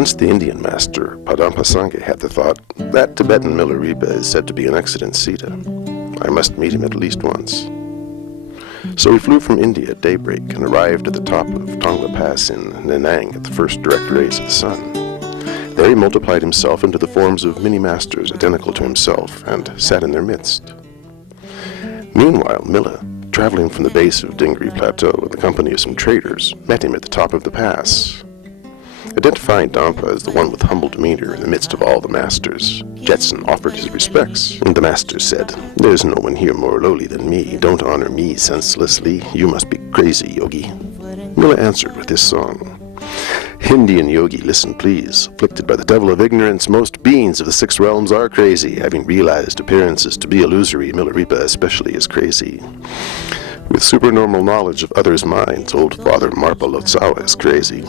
Once the Indian master, Padampa Sangye, had the thought, that Tibetan Milarepa is said to be an excellent Sita. I must meet him at least once. So he flew from India at daybreak and arrived at the top of Tongla Pass in Nenang at the first direct rays of the sun. There he multiplied himself into the forms of many masters identical to himself and sat in their midst. Meanwhile, Milla, traveling from the base of Dingri Plateau in the company of some traders, met him at the top of the pass. Identifying Dampa as the one with humble demeanor in the midst of all the masters, Jetson offered his respects, and the master said, "There's no one here more lowly than me. Don't honor me senselessly. You must be crazy, yogi." Milla answered with this song. Indian yogi, listen please. Afflicted by the devil of ignorance, most beings of the six realms are crazy. Having realized appearances to be illusory, Milarepa especially is crazy. With supernormal knowledge of others' minds, old Father Marpa Lotsawa is crazy.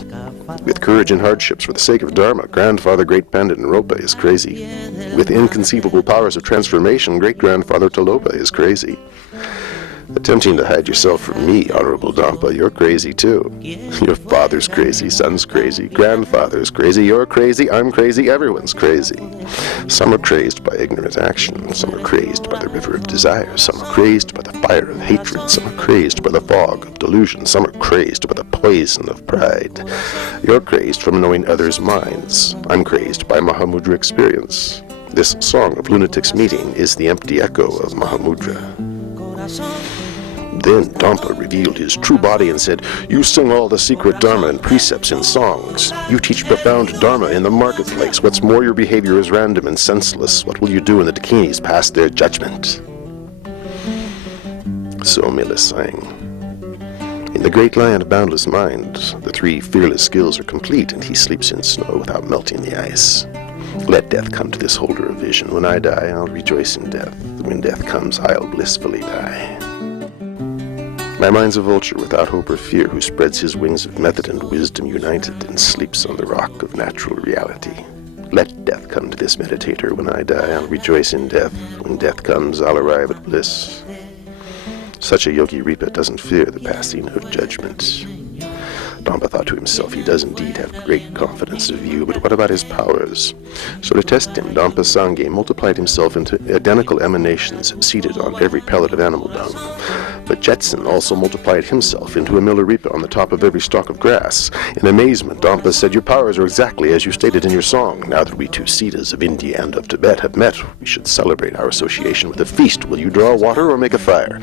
With courage in hardships for the sake of Dharma, Grandfather Great Pandit Naropa is crazy. With inconceivable powers of transformation, Great-Grandfather Talopa is crazy. Attempting to hide yourself from me, Honorable Dampa, you're crazy too. Your father's crazy, son's crazy, grandfather's crazy, you're crazy, I'm crazy, everyone's crazy. Some are crazed by ignorant action, some are crazed by the river of desire, some are crazed by the fire of hatred, some are crazed by the fog of delusion, some are crazed by the poison of pride. You're crazed from knowing others' minds. I'm crazed by Mahamudra experience. This song of lunatics meeting is the empty echo of Mahamudra. Then Dampa revealed his true body and said, "You sing all the secret Dharma and precepts in songs. You teach profound Dharma in the marketplace. What's more, your behavior is random and senseless. What will you do when the Dakinis pass their judgment?" So Milla sang. In the great land of boundless mind, the three fearless skills are complete, and he sleeps in snow without melting the ice. Let death come to this holder of vision. When I die, I'll rejoice in death. When death comes, I'll blissfully die. My mind's a vulture without hope or fear, who spreads his wings of method and wisdom united and sleeps on the rock of natural reality. Let death come to this meditator. When I die, I'll rejoice in death. When death comes, I'll arrive at bliss. Such a yogi Ripa doesn't fear the passing of judgment. Dampa thought to himself, he does indeed have great confidence of you, but what about his powers? So to test him, Dampa Sangye multiplied himself into identical emanations seated on every pellet of animal dung. But Jetson also multiplied himself into a Milarepa on the top of every stalk of grass. In amazement, Dampa said, "Your powers are exactly as you stated in your song. Now that we two Siddhas of India and of Tibet have met, we should celebrate our association with a feast. Will you draw water or make a fire?"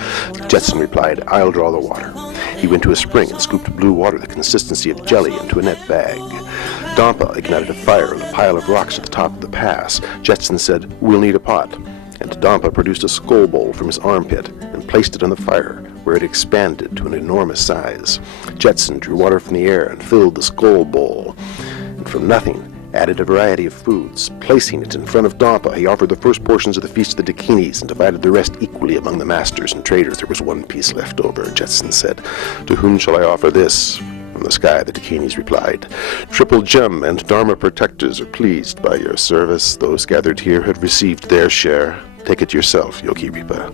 Jetson replied, "I'll draw the water." He went to a spring and scooped blue water the consistency of jelly into a net bag. Dampa ignited a fire on a pile of rocks at the top of the pass. Jetson said, "We'll need a pot." And Dampa produced a skull bowl from his armpit and placed it on the fire, where it expanded to an enormous size. Jetson drew water from the air and filled the skull bowl, and from nothing added a variety of foods. Placing it in front of Dampa, he offered the first portions of the feast to the Dakinis and divided the rest equally among the masters and traders. There was one piece left over. Jetson said, "To whom shall I offer this?" From the sky, the Dakinis replied, "Triple Gem and Dharma protectors are pleased by your service. Those gathered here have received their share. Take it yourself, Yogi Ripa."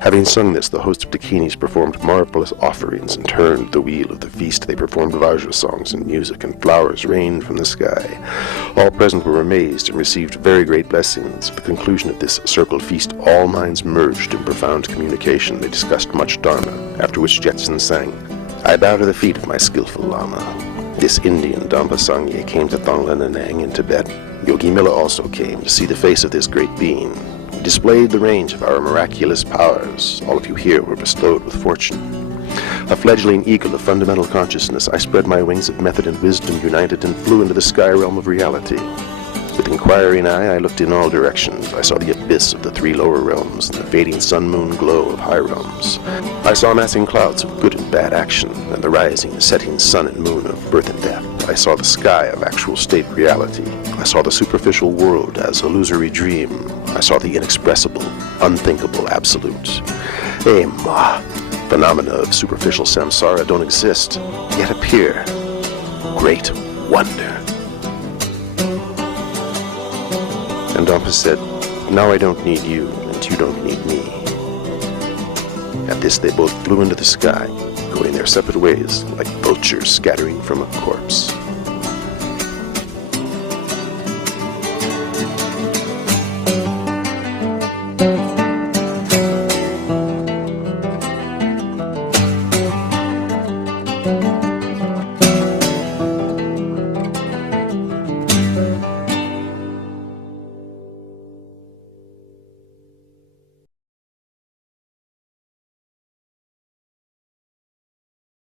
Having sung this, the host of Dakinis performed marvelous offerings and turned the wheel of the feast. They performed Vajra songs and music, and flowers rained from the sky. All present were amazed and received very great blessings. At the conclusion of this circled feast, all minds merged in profound communication. They discussed much Dharma, after which Jetson sang, "I bow to the feet of my skillful Lama." This Indian Dampa Sangye came to Thongla Nanang in Tibet. Yogi Milla also came to see the face of this great being. We displayed the range of our miraculous powers. All of you here were bestowed with fortune. A fledgling eagle of fundamental consciousness, I spread my wings of method and wisdom united and flew into the sky realm of reality. With inquiring eye, I looked in all directions. I saw the abyss of the three lower realms and the fading sun-moon glow of high realms. I saw massing clouds of good and bad action, and the rising and setting sun and moon of birth and death. I saw the sky of actual state reality. I saw the superficial world as illusory dream. I saw the inexpressible, unthinkable absolute. Ma, phenomena of superficial samsara don't exist, yet appear. Great wonder. And Dampa said, "Now I don't need you, and you don't need me." At this they both flew into the sky, going their separate ways like vultures scattering from a corpse.